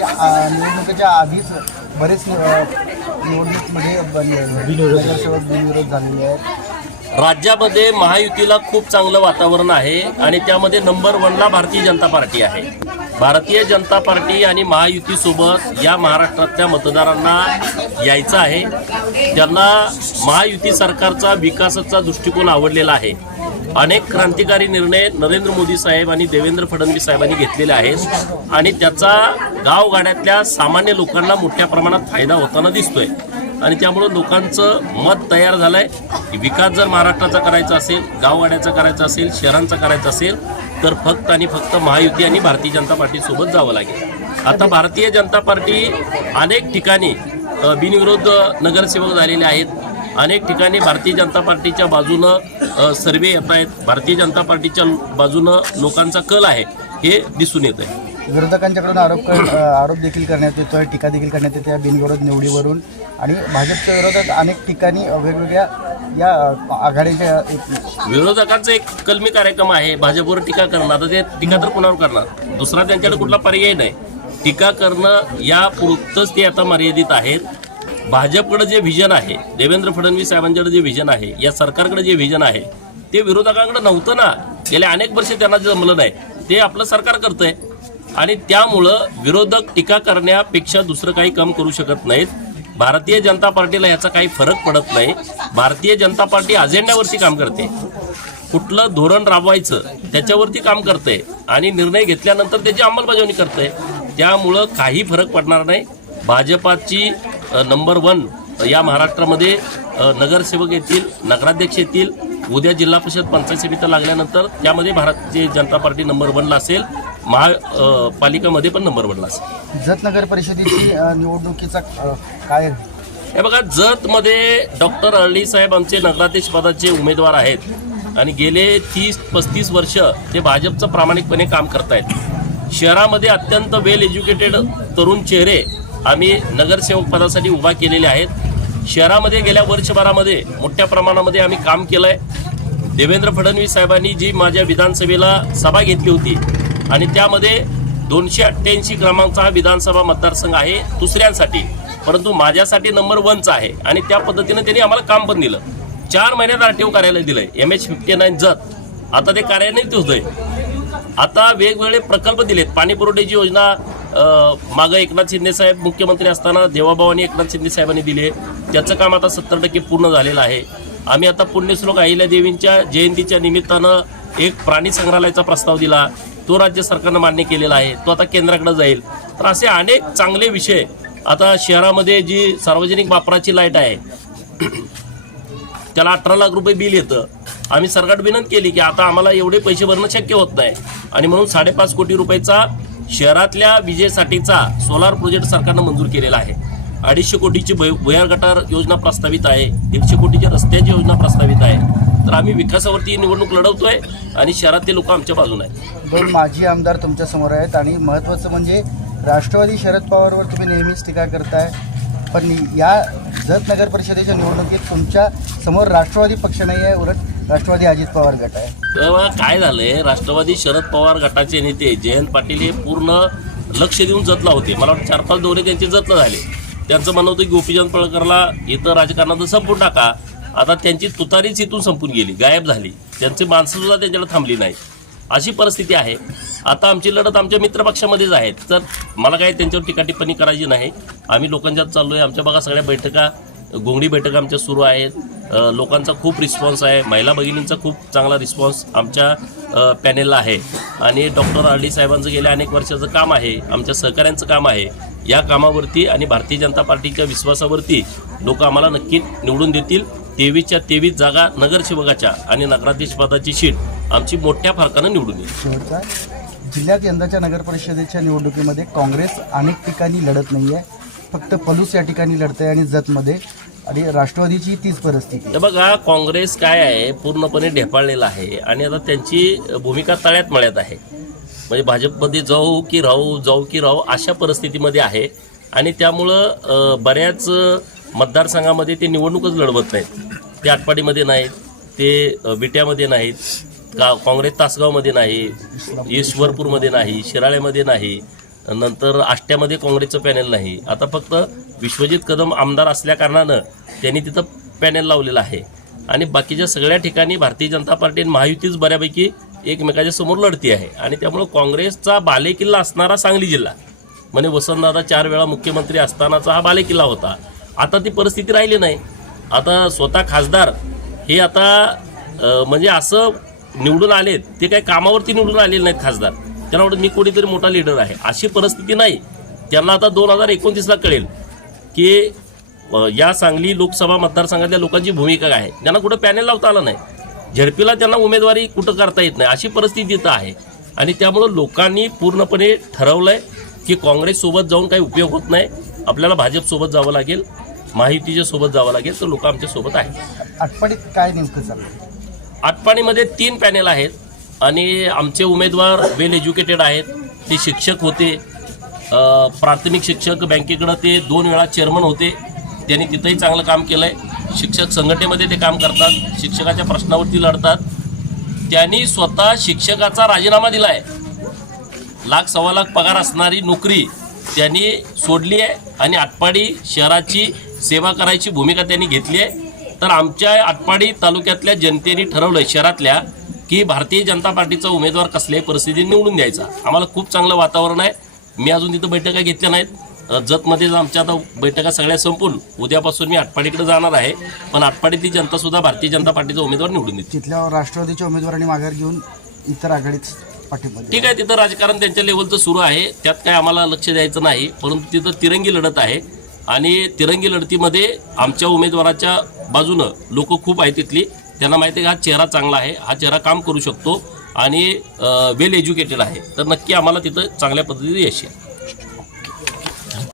निवडणुकीच्या आधीच बरेच निवडणुकीमध्ये नगरसेवक बिनविरोध झालेले आहेत. राज्यामध्ये महायुतीला खूप चांगलं वातावरण आहे आणि त्यामध्ये नंबर वनला भारतीय जनता पार्टी आहे. भारतीय जनता पार्टी आणि महायुतीसोबत या महाराष्ट्रातल्या मतदारांना यायचं आहे. त्यांना महायुती सरकारचा विकासाचा दृष्टिकोन आवडलेला आहे. अनेक क्रांतिकारी निर्णय नरेंद्र मोदी साहेब आणि देवेंद्र फडणवीस साहेबांनी घेतलेले आहेत. आणि त्याचा गावगाड्यातल्या सामान्य लोकांना मोठ्या प्रमाणात फायदा होताना दिसतोय. आणि त्यामुळं लोकांचं मत तयार झालंय विकास जर महाराष्ट्राचा करायचा असेल गावगाड्याचा करायचा असेल शहरांचा करायचा असेल तर फक्त आणि फक्त महायुती आणि भारतीय जनता पार्टीसोबत जावं लागेल. आता भारतीय जनता पार्टी अनेक ठिकाणी बिनविरोध नगरसेवक झालेले आहेत. अनेक ठिकाणी भारतीय जनता पार्टीच्या बाजूनं सर्वे येत आहेत. भारतीय जनता पार्टीच्या बाजूनं लोकांचा कल आहे हे दिसून येत आहे विरोधकांच्याकडून आरोप आरोप देखील करण्यात येतोय टीका देखील करण्यात येते या बिनविरोध निवडीवरून. आणि भाजपच्या विरोधात अनेक ठिकाणी वेगवेगळ्या या आघाडीच्या विरोधकांचा एक कलमी कार्यक्रम आहे भाजपवर टीका करणं. आता ते टीका तर कुणावर करणार? दुसरा त्यांच्याकडे कुठला पर्याय नाही. टीका करणं या पुरतच ते आता मर्यादित आहेत. भाजपकडे जे व्हिजन आहे देवेंद्र फडणवीस साहेबांच्याकडे जे व्हिजन आहे या सरकारकडे जे व्हिजन आहे ते विरोधकांकडे नव्हतं ना. गेल्या अनेक वर्ष त्यांना जमलं नाही ते आपलं सरकार करतंय. आणि त्यामुळं विरोधक टीका करण्यापेक्षा दुसरं काही काम करू शकत नाहीत. भारतीय जनता पार्टीला याचा काही फरक पडत नाही. भारतीय जनता पार्टी अजेंड्यावरती काम करते. कुठलं धोरण राबवायचं त्याच्यावरती काम करते. आणि निर्णय घेतल्यानंतर त्याची अंमलबजावणी करते. त्यामुळं काही फरक पडणार नाही. भाजपाची नंबर वन या महाराष्ट्रामध्ये नगरसेवक येतील नगराध्यक्ष येतील उद्या जिल्हा परिषद पंचायत समिती लागल्यानंतर त्यामध्ये भारतीय जनता पार्टी नंबर वनला असेल महा अ, पालिकामध्ये पण नंबर वनला असेल. जत नगर परिषदेची निवडणुकीचा काय? हे बघा जतमध्ये डॉक्टर अरळी साहेब आमचे नगराध्यक्ष पदाचे उमेदवार आहेत आणि गेले तीस पस्तीस वर्ष ते भाजपचं प्रामाणिकपणे काम करतायत. शहरामध्ये अत्यंत वेल एज्युकेटेड तरुण चेहरे आम्ही नगरसेवक पदासाठी उभा केलेले आहेत. शहरामध्ये गेल्या वर्षभरामध्ये मोठ्या प्रमाणामध्ये आम्ही काम केलं आहे देवेंद्र फडणवीस साहेबांनी जी माझ्या विधानसभेला सभा घेतली होती आणि त्यामध्ये दोनशे अठ्ठ्याऐंशी क्रमांकचा हा विधानसभा मतदारसंघ आहे दुसऱ्यांसाठी. परंतु माझ्यासाठी नंबर वनचा आहे आणि त्या पद्धतीनं त्यांनी आम्हाला काम पण दिलं. चार महिन्यात आर टी ओ कार्यालय दिलंय. M H fifty nine Jat. आता ते कार्यान्वित होतंय. आता वेगवेगळे प्रकल्प दिलेत. पाणी पुरवठ्याची योजना मागं एकनाथ शिंदे साहेब मुख्यमंत्री असताना देवाभावानी एकनाथ शिंदे साहेबांनी दिले. त्याचं काम आता सत्तर टक्के पूर्ण झालेलं आहे. आम्ही आता पुण्यश्लोक अहिल्यादेवींच्या जयंतीच्या निमित्तानं एक प्राणी संग्रहालयाचा प्रस्ताव दिला. तो राज्य सरकारनं मान्य केलेला आहे. तो आता केंद्राकडे जाईल. तर असे अनेक चांगले विषय आता शहरामध्ये जी सार्वजनिक वापराची लाइट आहे त्याला अठरा लाख रुपये बिल येतं. आम्ही सरकार विनंती केली की आता आम्हाला एवढे पैसे भरणं शक्य होत नाही. आणि म्हणून साडेपाच कोटी रुपयाचा शहरातल्या विजेसाठीचा सोलार प्रोजेक्ट सरकारनं मंजूर केलेला आहे. अडीचशे कोटीची भय- भुयार गटार योजना प्रस्तावित आहे. दीडशे कोटीची रस्त्याची योजना प्रस्तावित आहे. तर आम्ही विकासावरती निवडणूक लढवतोय आणि शहरातले लोक आमच्या बाजूने आहेत. दोन माजी आमदार तुमच्यासमोर आहेत आणि महत्त्वाचं म्हणजे राष्ट्रवादी शरद पवारवर तुम्ही नेहमीच टीका करताय. पण या जत नगर परिषदेच्या निवडणुकीत तुमच्यासमोर राष्ट्रवादी पक्ष नाही आहे उलट राष्ट्रवादी अजित पवार गट आहे. तेव्हा काय झालंय? राष्ट्रवादी शरद पवार गटाचे नेते जयंत पाटील हे पूर्ण लक्ष देऊन जतला होते. मला वाटतं चार पाच दौरे त्यांचे जतलं झाले. त्यांचं म्हणणं होतं की गोपीचंद पळकरला इथं राजकारणात संपून टाका. आता त्यांची तुतारीच इथून संपून गेली गायब झाली. त्यांची माणसं सुद्धा त्यांच्याकडे थांबली नाही अशी परिस्थिती आहे. आता आमची लढत आमच्या मित्रपक्षामध्येच आहे. तर मला काही त्यांच्यावर टीका टिप्पणी करायची नाही. आम्ही लोकांच्यात चाललो आहे आमच्या बघा सगळ्या बैठका घोंगडी बैठका आमच्या सुरू आहेत. लोकांचा खूप रिस्पॉन्स आहे. महिला भगिनींचा खूप चांगला रिस्पॉन्स आमच्या पॅनेलला आहे. आणि डॉक्टर आर्डी साहेबांचं गेल्या अनेक वर्षाचं काम आहे. आमच्या सहकाऱ्यांचं काम आहे. या कामावरती आणि भारतीय जनता पार्टीच्या विश्वासावरती लोक आम्हाला नक्की निवडून देतील. तेवीसच्या तेवीस जागा नगरसेवकाच्या आणि नगराध्यक्षपदाची शीट आमची मोठ्या फरकानं निवडून येईल जिल्ह्यात यंदाच्या नगर परिषदेच्या निवडणुकीमध्ये काँग्रेस अनेक ठिकाणी लढत नाही आहे फक्त पलूस या ठिकाणी लढत आहे आणि जतमध्ये आणि राष्ट्रवादीची तीच परिस्थिती. बघा काँग्रेस काय आहे पूर्णपणे ढेपाळलेला आहे आणि आता त्यांची भूमिका तळ्यात मळ्यात आहे. म्हणजे भाजपमध्ये जाऊ की राहू जाऊ की राहू अशा परिस्थितीमध्ये आहे. आणि त्यामुळं बऱ्याच मतदारसंघामध्ये ते निवडणूकच लढवत नाहीत. ते आटपाडीमध्ये नाहीत ते बिट्यामध्ये विट्यामध्ये नाहीत का काँग्रेस तासगावमध्ये नाही ईश्वरपूरमध्ये नाही शिराळ्यामध्ये नाही नंतर आष्ट्यामध्ये काँग्रेसचं पॅनेल नाही. आता फक्त विश्वजित कदम आमदार असल्याकारणानं त्यांनी तिथं पॅनेल लावलेलं आहे. आणि बाकीच्या सगळ्या ठिकाणी भारतीय जनता पार्टी आणि महायुतीच बऱ्यापैकी एकमेकाच्या समोर लढती आहे. आणि त्यामुळं काँग्रेसचा बालेकिल्ला असणारा सांगली जिल्हा. म्हणजे वसंतदादा चार वेळा मुख्यमंत्री असतानाचा हा बालेकिल्ला होता. आता ती परिस्थिती राहिली नाही. आता स्वतः खासदार हे आता म्हणजे असं निवडून आलेत ते काही कामावरती निवडून आलेले नाहीत खासदार. त्यांना वाटतं मी कोणीतरी मोठा लिडर आहे. अशी परिस्थिती नाही. त्यांना आता दोन हजार एकोणतीसला कळेल की या सांगली लोकसभा मतदारसंघातल्या लोकांची भूमिका काय आहे. त्यांना कुठं पॅनेल लावता आलं नाही. झडपीला त्यांना उमेदवारी कुठं करता येत नाही अशी परिस्थिती इथं आहे. आणि त्यामुळं लोकांनी पूर्णपणे ठरवलंय की काँग्रेससोबत जाऊन काही उपयोग होत नाही. आपल्याला भाजपसोबत जावं लागेल महायुतीच्या सोबत जावं लागेल तर लोक आमच्यासोबत आहेत. आटपाडीत काय नेमकं चाललं आटपाडीमध्ये तीन पॅनेल आहेत. आणि आमचे उमेदवार वेल एज्युकेटेड आहेत. ते शिक्षक होते. प्राथमिक शिक्षक बँकेकडं ते दोन वेळा चेअरमन होते. त्यांनी तिथंही चांगलं काम केलं आहे शिक्षक संघटनेमध्ये ते काम करतात. शिक्षकाच्या प्रश्नावरती लढतात. त्यांनी स्वतः शिक्षकाचा राजीनामा दिला आहे लाख सव्वा लाख पगार असणारी नोकरी त्यांनी सोडली आहे आणि आटपाडी शहराची सेवा करायची भूमिका त्यांनी घेतली आहे. तर आमच्या आटपाडी तालुक्यातल्या जनतेने ठरवलं शहरातल्या की भारतीय जनता पार्टीचा उमेदवार कसल्याही परिस्थितीत निवडून द्यायचा. आम्हाला खूप चांगलं वातावरण आहे. मी अजून तिथं बैठका घेतल्या नाहीत. जतमध्ये आमच्या आता बैठका सगळ्या संपून उद्यापासून मी आटपाडीकडे जाणार आहे. पण आटपाडीतली जनता सुद्धा भारतीय जनता पार्टीचा उमेदवार निवडून देते. तिथल्या राष्ट्रवादीच्या उमेदवारांनी माघार घेऊन इतर आघाडीत. ठीक आहे तिथं राजकारण त्यांच्या लेवलचं सुरू आहे. त्यात काय आम्हाला लक्ष द्यायचं नाही. परंतु तिथं तिरंगी लढत आहे. आणि तिरंगी लढतीमध्ये आमच्या उमेदवाराच्या बाजूनं लोक खूप आहेत तिथली. त्यांना माहिती आहे की हा चेहरा चांगला आहे हा चेहरा काम करू शकतो आणि वेल एज्युकेटेड आहे. तर नक्की आम्हाला तिथं चांगल्या पद्धतीने यश आहे